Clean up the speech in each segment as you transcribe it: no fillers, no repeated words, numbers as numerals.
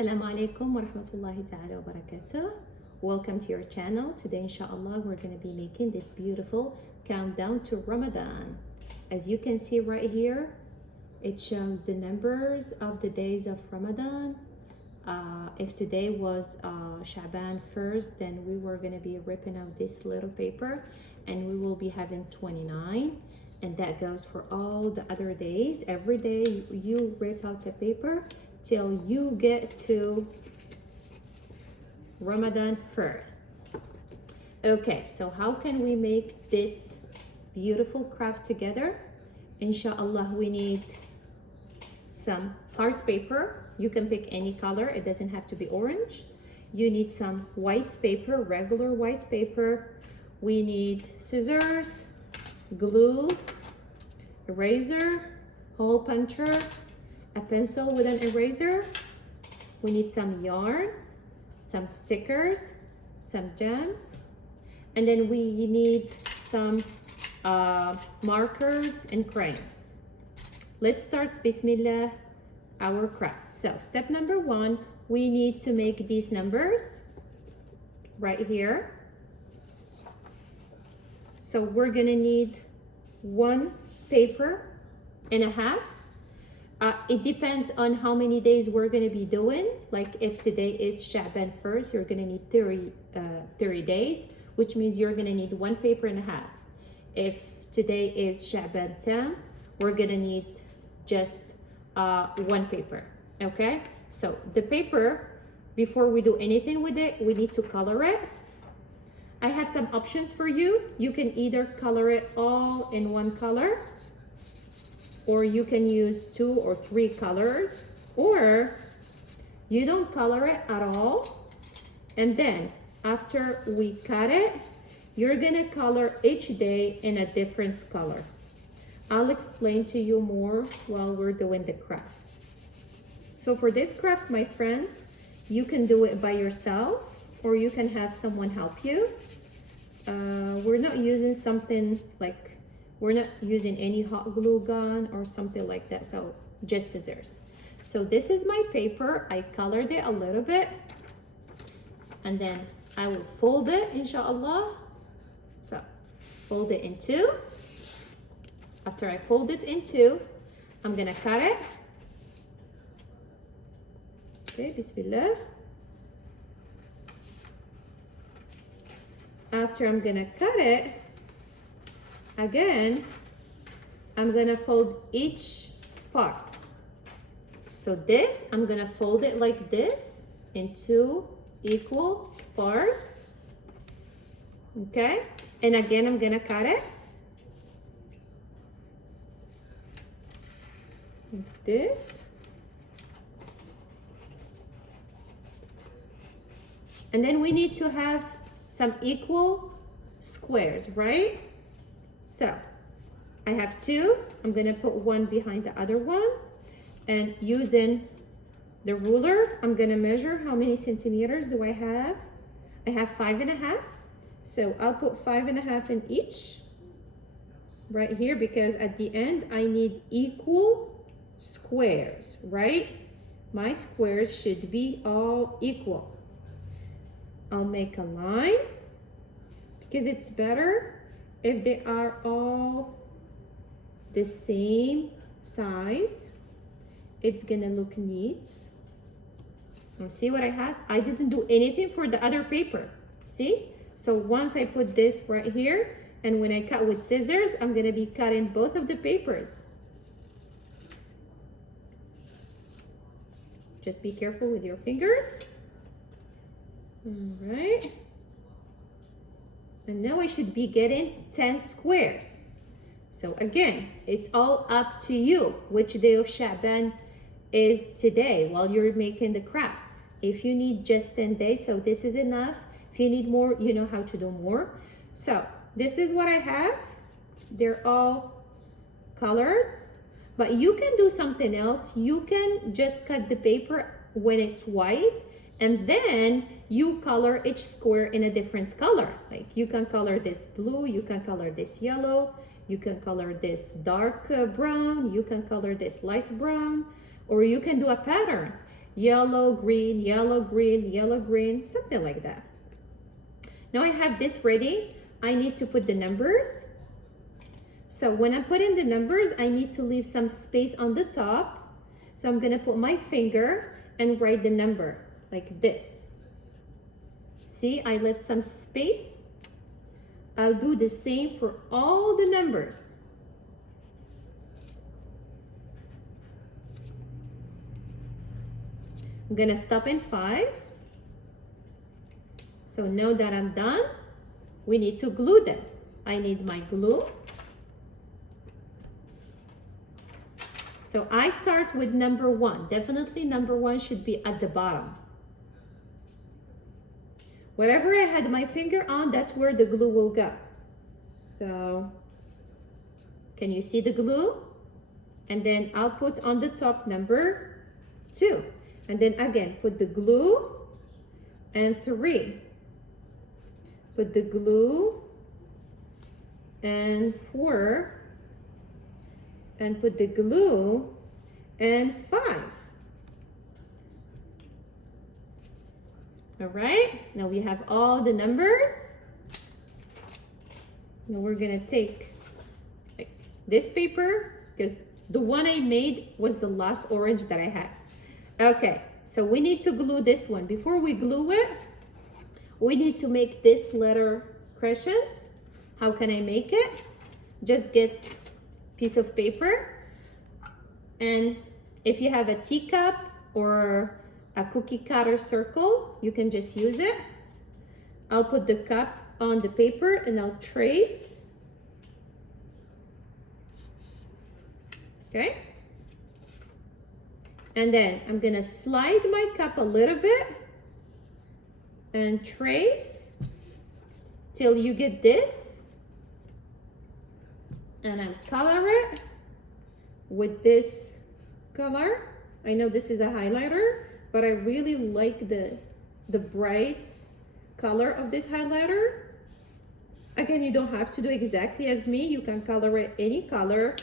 Assalamu alaikum wa rahmatullahi ta'ala wa barakatuh. Welcome to your channel. Today, inshallah, we're going to be making this beautiful countdown to Ramadan. As you can see right here, it shows the numbers of the days of Ramadan. If today was Sha'ban 1st, then we were going to be ripping out this little paper and we will be having 29. And that goes for all the other days. Every day you rip out a paper till you get to Ramadan 1st. Okay, so how can we make this beautiful craft together? Inshallah, we need some hard paper. You can pick any color, it doesn't have to be orange. You need some white paper, regular white paper. We need scissors, glue, eraser, hole puncher, a pencil with an eraser. We need some yarn, some stickers, some gems, and then we need some markers and crayons. Let's start, bismillah, our craft. So step number 1, we need to make these numbers right here. So we're gonna need 1.5 paper. It depends on how many days we're gonna be doing. Like if today is Sha'ban 1st, you're gonna need 30 days, which means you're gonna need 1.5 paper. If today is Sha'ban 10, we're gonna need just 1 paper, okay? So the paper, before we do anything with it, we need to color it. I have some options for you. You can either color it all in one color, or you can use 2 or 3 colors, or you don't color it at all. And then after we cut it, you're gonna color each day in a different color. I'll explain to you more while we're doing the craft. So for this craft, my friends, you can do it by yourself or you can have someone help you. We're not using something like, we're not using any hot glue gun or something like that, so just scissors. So this is my paper. I colored it a little bit and then I will fold it, inshallah. So fold it in 2. After I fold it in 2, I'm gonna cut it. Okay, bismillah. After I'm gonna cut it, again, I'm gonna fold each part. So this, I'm gonna fold it like this in 2 equal parts. Okay, and again, I'm gonna cut it. Like this. And then we need to have some equal squares, right? So I have 2. I'm gonna put one behind the other one, and using the ruler, I'm gonna measure how many centimeters do I have. I have 5.5. So I'll put 5.5 in each right here, because at the end I need equal squares, right? My squares should be all equal. I'll make a line because it's better if they are all the same size. It's gonna look neat. See what I have? I didn't do anything for the other paper. See? So once I put this right here, and when I cut with scissors, I'm gonna be cutting both of the papers. Just be careful with your fingers. All right. And now I should be getting 10 squares. So again, it's all up to you which day of Sha'ban is today while you're making the craft. If you need just 10 days, so this is enough. If you need more, you know how to do more. So this is what I have. They're all colored, but you can do something else. You can just cut the paper when it's white, and then you color each square in a different color. Like you can color this blue, you can color this yellow, you can color this dark brown, you can color this light brown, or you can do a pattern. yellow, green, yellow, green, yellow, green, something like that. Now I have this ready. I need to put the numbers. So when I put in the numbers, I need to leave some space on the top. So I'm gonna put my finger and write the number like this. See, I left some space. I'll do the same for all the numbers. I'm gonna stop in 5. So now that I'm done, we need to glue them. I need my glue. So I start with number 1. Definitely number 1 should be at the bottom. Whatever I had my finger on, that's where the glue will go. So, can you see the glue? And then I'll put on the top number 2. And then again, put the glue and 3. Put the glue and 4. And put the glue and 5. All right, now we have all the numbers. Now we're gonna take this paper, because the one I made was the last orange that I had. Okay, so we need to glue this one. Before we glue it, we need to make this letter crescent. How can I make it? Just get piece of paper, and if you have a teacup or a cookie cutter circle, you can just use it. I'll put the cup on the paper and I'll trace. Okay, and then I'm gonna slide my cup a little bit and trace till you get this, and I'll color it with this color. I know this is a highlighter, but I really like the bright color of this highlighter. Again, you don't have to do exactly as me. You can color it any color.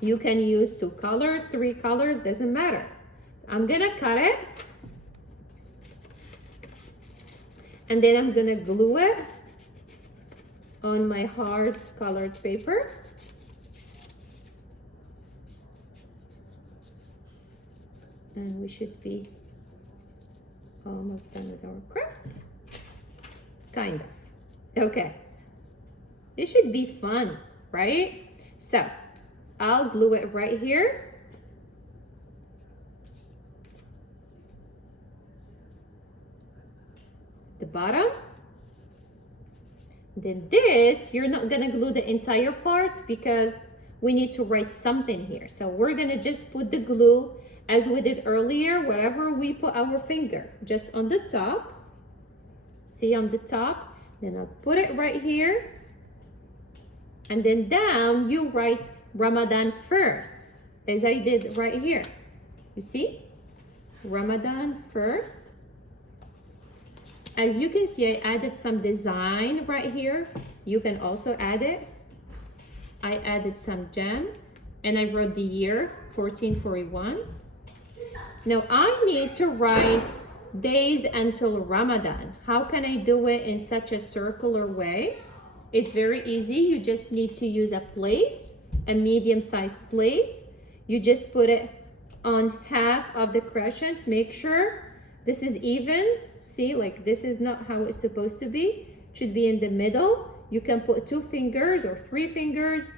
You can use 2 colors, 3 colors, doesn't matter. I'm gonna cut it, and then I'm gonna glue it on my hard colored paper. And we should be almost done with our crafts. Kind of. Okay. This should be fun, right? So I'll glue it right here. The bottom. Then this, you're not gonna glue the entire part because we need to write something here. So we're gonna just put the glue as we did earlier, wherever we put our finger, just on the top. See, on the top, then I'll put it right here. And then down, you write Ramadan first, as I did right here. You see? Ramadan first. As you can see, I added some design right here. You can also add it. I added some gems, and I wrote the year, 1441. Now I need to write days until Ramadan. How can I do it in such a circular way? It's very easy. You just need to use a plate, a medium-sized plate. You just put it on half of the crescent. Make sure this is even. See, like this is not how it's supposed to be. It should be in the middle. You can put 2 fingers or 3 fingers.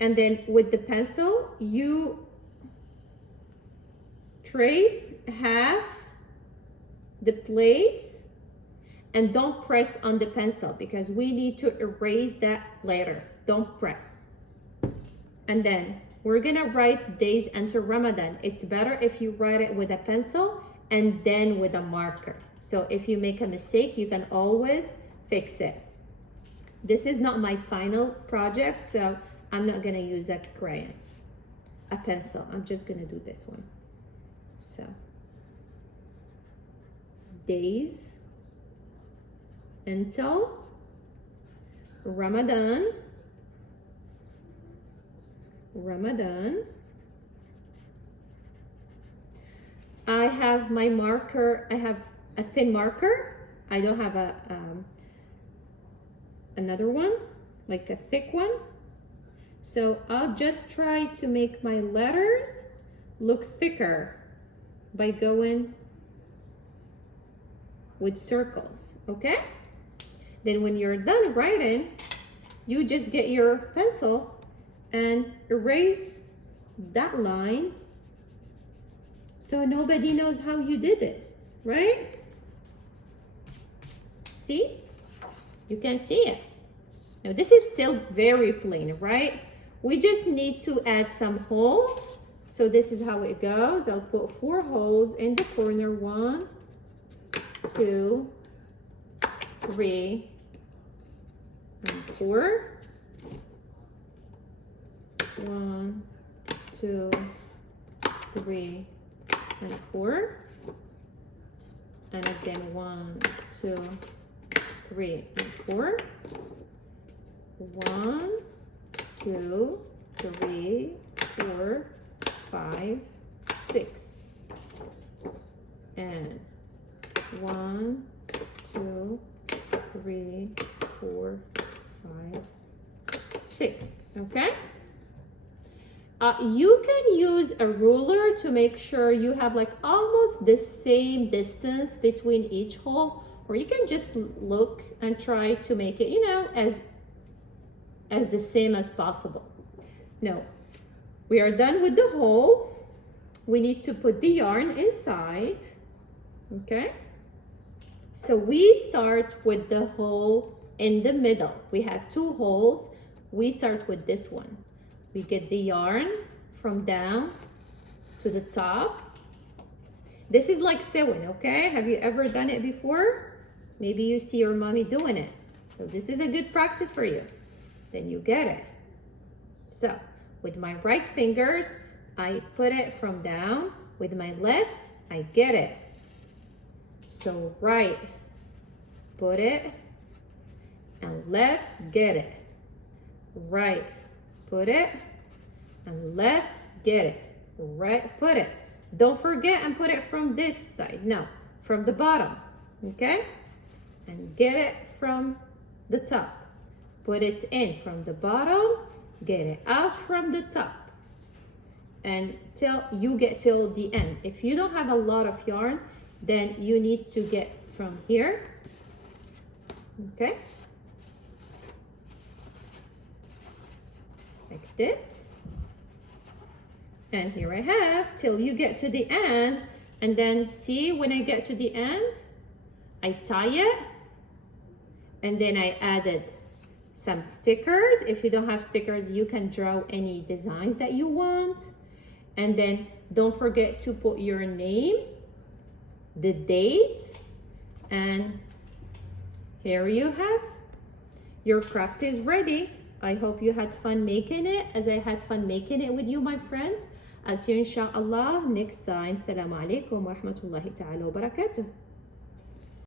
And then with the pencil, you trace half the plate, and don't press on the pencil because we need to erase that later. Don't press. And then we're gonna write days until Ramadan. It's better if you write it with a pencil and then with a marker. So if you make a mistake, you can always fix it. This is not my final project, so I'm not gonna use a crayon, a pencil. I'm just gonna do this one. So, days until Ramadan. I have my marker, I have a thin marker. I don't have a another one, like a thick one. So I'll just try to make my letters look thicker by going with circles, okay? Then when you're done writing, you just get your pencil and erase that line so nobody knows how you did it, right? See? You can see it. Now this is still very plain, right? We just need to add some holes. So this is how it goes. I'll put 4 holes in the corner. 1, 2, 3, and 4. 1, 2, 3, and 4. And again 1, 2, 3, and 4. 1, 2, 3, 4, 5, 6. And 1, 2, 3, 4, 5, 6. Okay? You can use a ruler to make sure you have like almost the same distance between each hole, or you can just look and try to make it, you know, as the same as possible. No, we are done with the holes. We need to put the yarn inside, okay? So we start with the hole in the middle. We have 2 holes. We start with this one. We get the yarn from down to the top. This is like sewing, okay? Have you ever done it before? Maybe you see your mommy doing it. So this is a good practice for you. Then you get it. So with my right fingers, I put it from down. With my left, I get it. So right, put it, and left, get it. Right, put it, and left, get it. Right, put it. Don't forget and put it from this side. No, from the bottom, okay? And get it from the top. Put it in from the bottom, get it out from the top. And till you get till the end. If you don't have a lot of yarn, then you need to get from here, okay? Like this. And here I have till you get to the end. And then see, when I get to the end, I tie it. And then I added some stickers. If you don't have stickers, you can draw any designs that you want. And then don't forget to put your name, the date, and here you have. Your craft is ready. I hope you had fun making it as I had fun making it with you, my friends. I'll see you inshallah next time. Assalamu alaikum wa rahmatullahi ta'ala wa barakatuh.